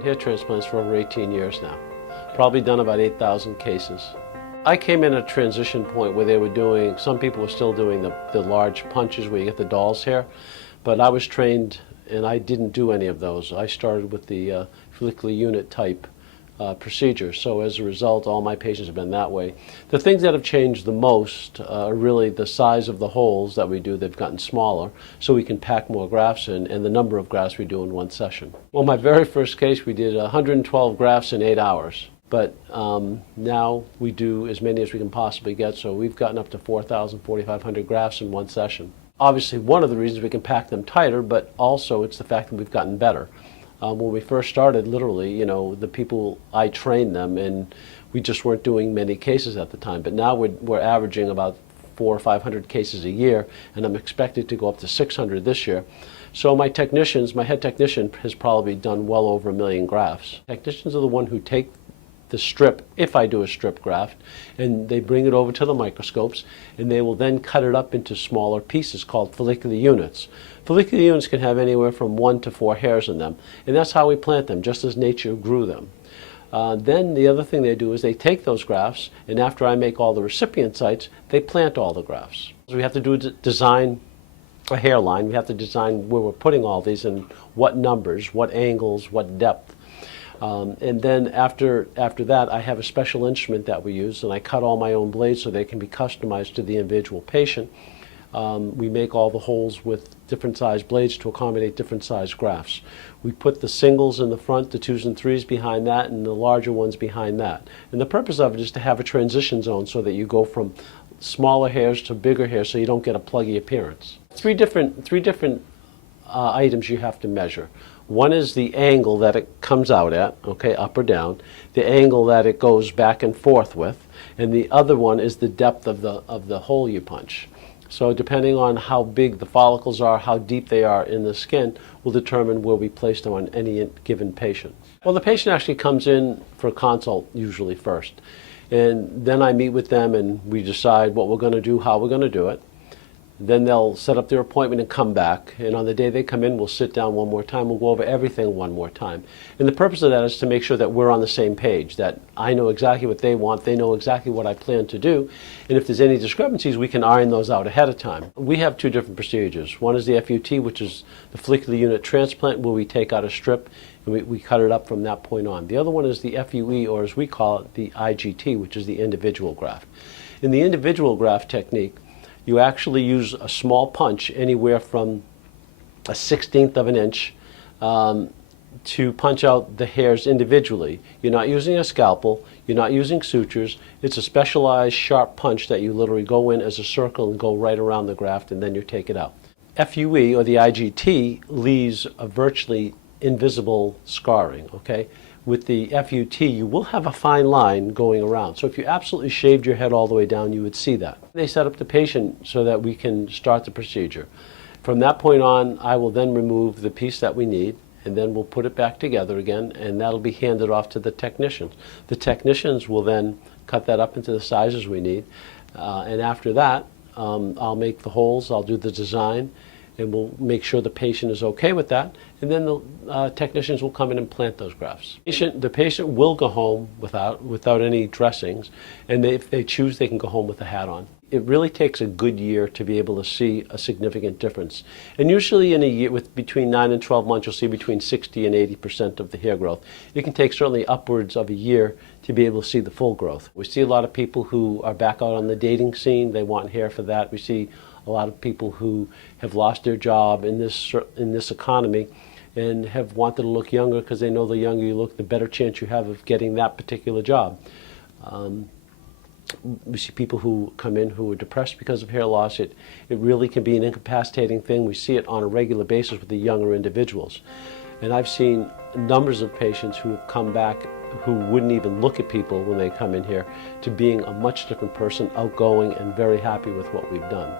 doing hair transplants for over 18 years now. Probably done about 8,000 cases. I came in at a transition point where they were doing, some people were still doing the large punches where you get the doll's hair, but I was trained and I didn't do any of those. I started with the follicular unit type procedure. So as a result, all my patients have been that way. The things that have changed the most are really the size of the holes that we do. They've gotten smaller, so we can pack more grafts in, and the number of grafts we do in one session. Well, my very first case, we did 112 grafts in 8 hours. But now we do as many as we can possibly get, so we've gotten up to 4,000, 4,500 grafts in one session. Obviously, one of the reasons we can pack them tighter, but also it's the fact that we've gotten better. When we first started, literally, you know, the people, I trained them, and we just weren't doing many cases at the time. But now we're averaging about 400 or 500 cases a year, and I'm expected to go up to 600 this year. So my head technician has probably done well over 1 million grafts. Technicians are the one who take the strip, if I do a strip graft, and they bring it over to the microscopes, and they will then cut it up into smaller pieces called follicular units. Follicular units can have anywhere from 1 to 4 hairs in them, and that's how we plant them, just as nature grew them. Then the other thing they do is they take those grafts, and after I make all the recipient sites, they plant all the grafts. So we have to design a hairline. We have to design where we're putting all these and what numbers, what angles, what depth. And then after that, I have a special instrument that we use, and I cut all my own blades so they can be customized to the individual patient. We make all the holes with different size blades to accommodate different size grafts. We put the singles in the front, the 2s and 3s behind that, and the larger ones behind that. And the purpose of it is to have a transition zone so that you go from smaller hairs to bigger hairs so you don't get a pluggy appearance. Three different items you have to measure. One is the angle that it comes out at, okay, up or down, the angle that it goes back and forth with, and the other one is the depth of the hole you punch. So depending on how big the follicles are, how deep they are in the skin, will determine where we place them on any given patient. Well, the patient actually comes in for a consult usually first, and then I meet with them and we decide what we're going to do, how we're going to do it. Then they'll set up their appointment and come back, and on the day they come in, we'll sit down one more time, we'll go over everything one more time. And the purpose of that is to make sure that we're on the same page, that I know exactly what they want, they know exactly what I plan to do, and if there's any discrepancies, we can iron those out ahead of time. We have 2 different procedures. One is the FUT, which is the follicular unit transplant, where we take out a strip and we cut it up from that point on. The other one is the FUE, or as we call it, the IGT, which is the individual graft. In the individual graft technique, you actually use a small punch, anywhere from a 1/16 of an inch, to punch out the hairs individually. You're not using a scalpel, you're not using sutures. It's a specialized sharp punch that you literally go in as a circle and go right around the graft, and then you take it out. FUE, or the IGT, leaves a virtually invisible scarring, okay? With the FUT, you will have a fine line going around. So if you absolutely shaved your head all the way down, you would see that. They set up the patient so that we can start the procedure. From that point on, I will then remove the piece that we need, and then we'll put it back together again, and that'll be handed off to the technicians. The technicians will then cut that up into the sizes we need, and after that, I'll make the holes, I'll do the design, and we'll make sure the patient is okay with that, and then the technicians will come in and plant those grafts. The patient will go home without any dressings, and if they choose, they can go home with a hat on. It really takes a good year to be able to see a significant difference. And usually in a year, with between 9 and 12 months, you'll see between 60 and 80% of the hair growth. It can take certainly upwards of a year to be able to see the full growth. We see a lot of people who are back out on the dating scene. They want hair for that. We see a lot of people who have lost their job in this economy and have wanted to look younger because they know the younger you look, the better chance you have of getting that particular job. We see people who come in who are depressed because of hair loss. It really can be an incapacitating thing. We see it on a regular basis with the younger individuals. And I've seen numbers of patients who have come back who wouldn't even look at people when they come in here, to being a much different person, outgoing and very happy with what we've done.